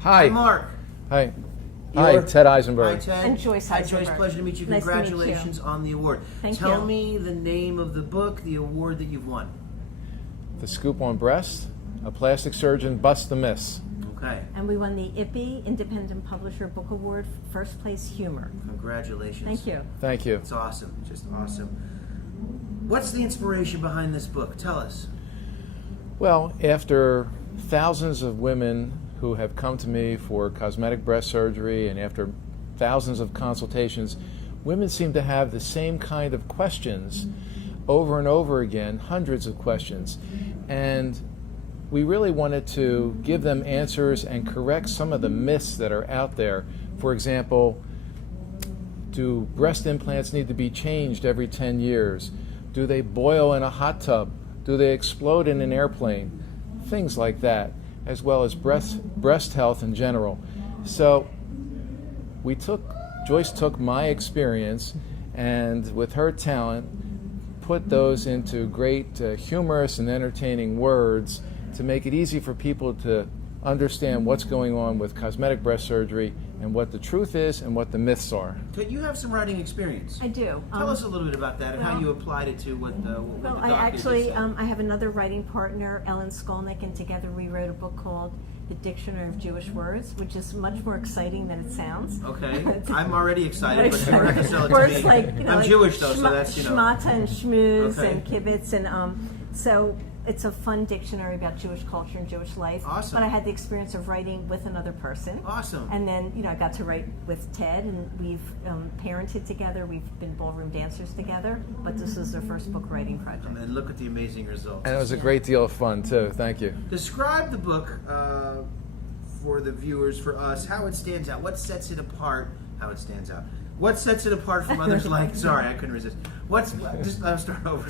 Hi. Mark. Hi. Hi, Ted Eisenberg. Hi, Ted. And Joyce Hi, Eisenberg. Joyce. Pleasure to meet you. Nice to meet you. Congratulations on the award. Thank Tell you. me the name of the book, the award that you've won. The Scoop on Breast, a plastic surgeon busts the myths. Okay. And we won the IPPY Independent Publisher Book Award, first place humor. Congratulations. Thank you. Thank you. It's awesome. Just awesome. What's the inspiration behind this book? Tell us. Well, after thousands of women who have come to me for cosmetic breast surgery and after thousands of consultations, women seem to have the same kind of questions over and over again, hundreds of questions. And we really wanted to give them answers and correct some of the myths that are out there. For example, do breast implants need to be changed every 10 years? Do they boil in a hot tub? Do they explode in an airplane? Things like that, as well as breast health in general. So Joyce took my experience and with her talent put those into great humorous and entertaining words to make it easy for people to understand what's going on with cosmetic breast surgery and what the truth is and what the myths are. But you have some writing experience. I do. Tell us a little bit about that and how you applied it to what the Well, doctor I actually, just said. I have another writing partner, Ellen Skolnick, and together we wrote a book called The Dictionary of Jewish Words, which is much more exciting than it sounds. Okay. I'm already excited, but you don't have to sell it to Words me. like, I'm Jewish, though, so that's, Shmata and shmooze Okay. and kibbutz, and so it's a fun dictionary about Jewish culture and Jewish life. Awesome. But I had the experience of writing with another person. Awesome. And then, I got to write with Ted, and we've parented together. We've been ballroom dancers together, but this is our first book writing project. And look at the amazing results. And it was a great deal of fun, too. Thank you. Describe the book for the viewers, for us, how it stands out. What sets it apart? How it stands out. What sets it apart from others like? Sorry, I couldn't resist. I'll start over.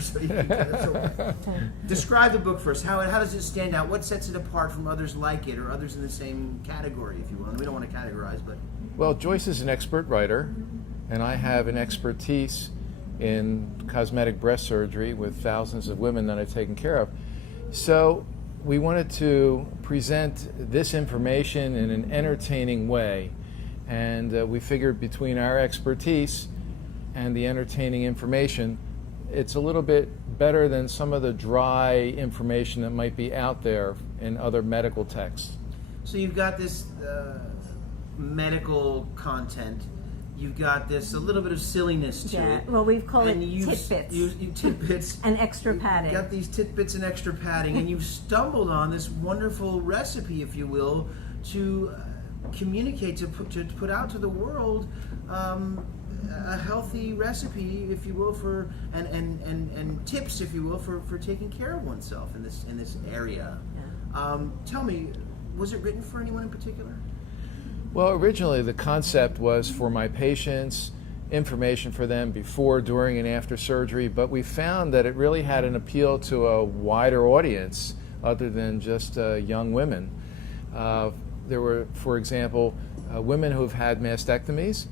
Describe the book first. How does it stand out? What sets it apart from others like it, or others in the same category, if you will? And we don't want to categorize, but Well, Joyce is an expert writer, and I have an expertise in cosmetic breast surgery with thousands of women that I've taken care of. So we wanted to present this information in an entertaining way, and we figured between our expertise and the entertaining information, it's a little bit better than some of the dry information that might be out there in other medical texts. so you've got this medical content. You've got this a little bit of silliness to it. Well, we've called And it you tidbits. You tidbits. And extra padding. You got these tidbits and extra padding, and you've stumbled on this wonderful recipe, if you will, to communicate, to put out to the world a healthy recipe, if you will, for and tips, if you will, for taking care of oneself in this area. Yeah. Tell me, was it written for anyone in particular? Well, originally the concept was for my patients, information for them before, during, and after surgery, but we found that it really had an appeal to a wider audience other than just young women. There were, for example, women who've had mastectomies.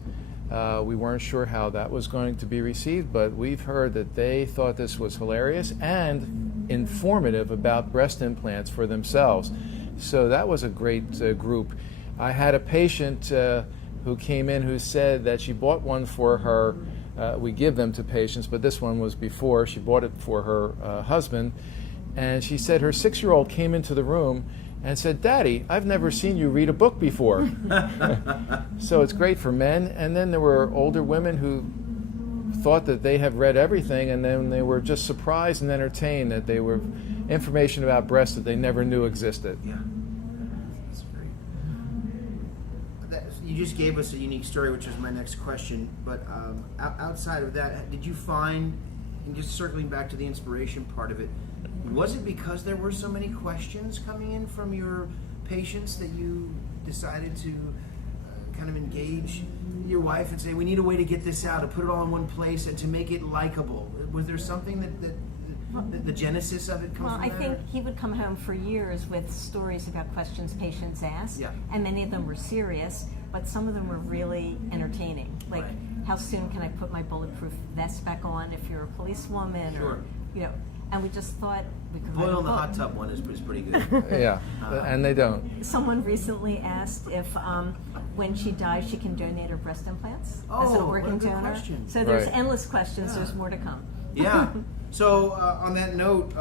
We weren't sure how that was going to be received, but we've heard that they thought this was hilarious and informative about breast implants for themselves. So that was a great group. I had a patient who came in who said that she bought one for her. We give them to patients, but this one was before. She bought it for her husband, and she said her 6-year-old came into the room and said, "Daddy, I've never seen you read a book before." So it's great for men. And then there were older women who thought that they have read everything, and then they were just surprised and entertained that they were information about breasts that they never knew existed. Yeah. That's great. You just gave us a unique story, which is my next question. But outside of that, did you find, and just circling back to the inspiration part of it, was it because there were so many questions coming in from your patients that you decided to kind of engage your wife and say, we need a way to get this out, to put it all in one place and to make it likable? Was there something that the genesis of it comes from I there? think he would come home for years with stories about questions patients asked, Yeah. and many of them were serious, but some of them were really entertaining. Like, Right. how soon can I put my bulletproof vest back on if you're a policewoman? Sure. Or, and we just thought we could Boil write a in the book. hot tub one is pretty good. Yeah, and they don't. Someone recently asked if when she dies she can donate her breast implants as an Oh, organ what a good donor. question. So there's Right. endless questions. Yeah. There's more to come. Yeah. So on that note,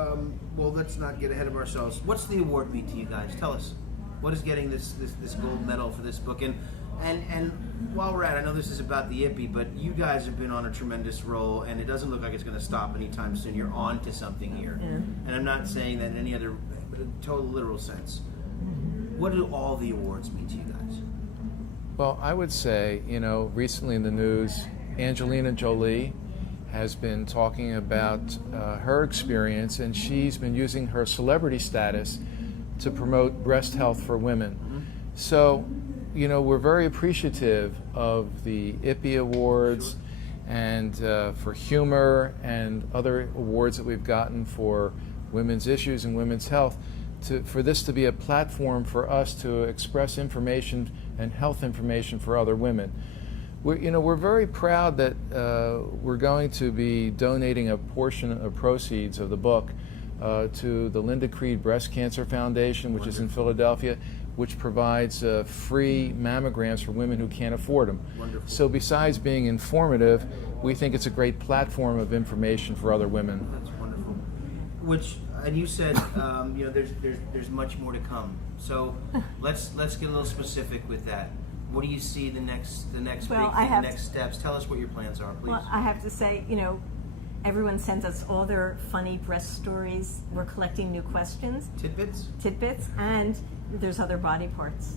well, let's not get ahead of ourselves. What's the award mean to you guys? Tell us. What is getting this gold medal for this book? And while we're at it, I know this is about the IPPY, but you guys have been on a tremendous roll, and it doesn't look like it's going to stop anytime soon. You're on to something here. Yeah. And I'm not saying that in any other total literal sense. What do all the awards mean to you guys? Well, I would say, recently in the news, Angelina Jolie has been talking about her experience, and she's been using her celebrity status to promote breast health for women. So, we're very appreciative of the IPPY Awards and for humor and other awards that we've gotten for women's issues and women's health, for this to be a platform for us to express information and health information for other women. We're very proud that we're going to be donating a portion of proceeds of the book to the Linda Creed Breast Cancer Foundation, which is in Philadelphia, which provides free mammograms for women who can't afford them. Wonderful. So besides being informative, we think it's a great platform of information for other women. That's wonderful. And you said, there's much more to come. So let's get a little specific with that. What do you see the next Well, big I thing, have next steps? Tell us what your plans are, please. Well, I have to say, everyone sends us all their funny breast stories. We're collecting new questions, tidbits, and there's other body parts.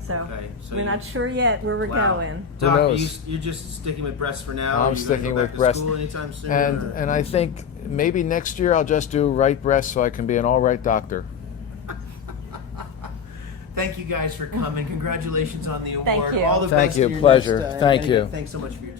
So, Okay, so we're not sure yet where we're Wow. going. Doc, knows? you're just sticking with breasts for now? I'm Are you gonna sticking go with back breast. to school anytime soon? or- And I think maybe next year I'll just do right breast so I can be an all right doctor. Thank you guys for coming. Congratulations on the award. Thank you. All the Thank best you. to your Pleasure. next, Thank and you. again, thanks so much for your time.